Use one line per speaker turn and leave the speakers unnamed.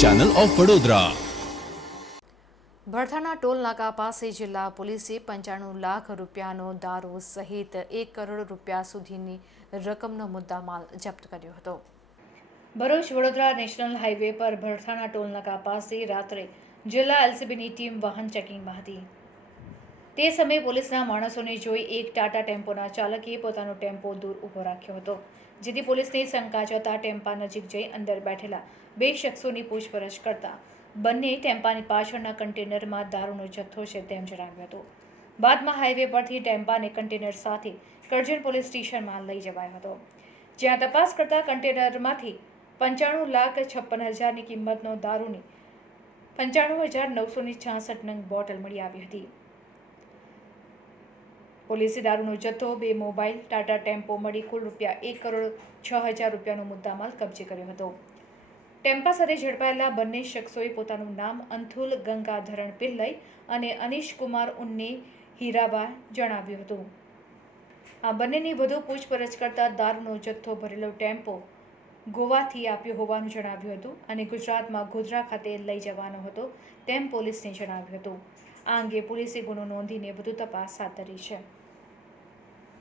Channel of Vadodara
Bharthana toll નાકા પાસે જિલ્લા પોલીસે પંચાણું લાખ રૂપિયાનો દારૂ સહિત એક કરોડ રૂપિયા સુધીની રકમનો મુદ્દામાલ જપ્ત કર્યો હતો. ભરૂચ વડોદરા નેશનલ હાઈવે પર ભરથાના ટોલ નાકા પાસે રાત્રે જિલ્લા એલસીબીની ટીમ વાહન ચેકિંગમાં હતી. તે સમયે પોલીસના માણસોને જોઈ એક ટાટા ટેમ્પોના ચાલકે પોતાનો ટેમ્પો દૂર ઊભો રાખ્યો હતો, જેથી પોલીસને શંકા જતા ટેમ્પા નજીક જઈ અંદર બેઠેલા બે શખ્સોની પૂછપરછ કરતા બંને ટેમ્પાની પાછળના કન્ટેનરમાં દારૂનો જથ્થો છે તેમ જણાવ્યું હતું. બાદમાં હાઈવે પરથી ટેમ્પાને કન્ટેનર સાથે કરજણ પોલીસ સ્ટેશનમાં લઈ જવાયો હતો. જ્યાં તપાસ કરતા કન્ટેનરમાંથી પંચાણું લાખ છપ્પન હજારની કિંમતનો દારૂની પંચાણું હજાર નવસોની છાસઠ નંગ બોટલ મળી આવી હતી. પોલીસે દારૂનો જથ્થો, બે મોબાઈલ, ટાટા ટેમ્પો મળી કુલ રૂપિયા એક કરોડ છ હજાર રૂપિયાનો મુદ્દામાલ કબજે કર્યો હતો. ટેમ્પા સાથે ઝડપાયેલા બંને શખ્સોએ પોતાનું નામ અંથુલ ગંગાધરણ પિલ્લઈ અને અનિશ કુમાર ઉન્ની હીરાબા જણાવ્યું હતું. આ બંનેની વધુ પૂછપરછ કરતા દારૂનો જથ્થો ભરેલો ટેમ્પો ગોવાથી આપ્યો હોવાનું જણાવ્યું હતું અને ગુજરાતમાં ગોધરા ખાતે લઈ જવાનો હતો તેમ પોલીસને જણાવ્યું હતું. આ અંગે પોલીસે ગુનો નોંધીને વધુ તપાસ હાથ ધરી છે.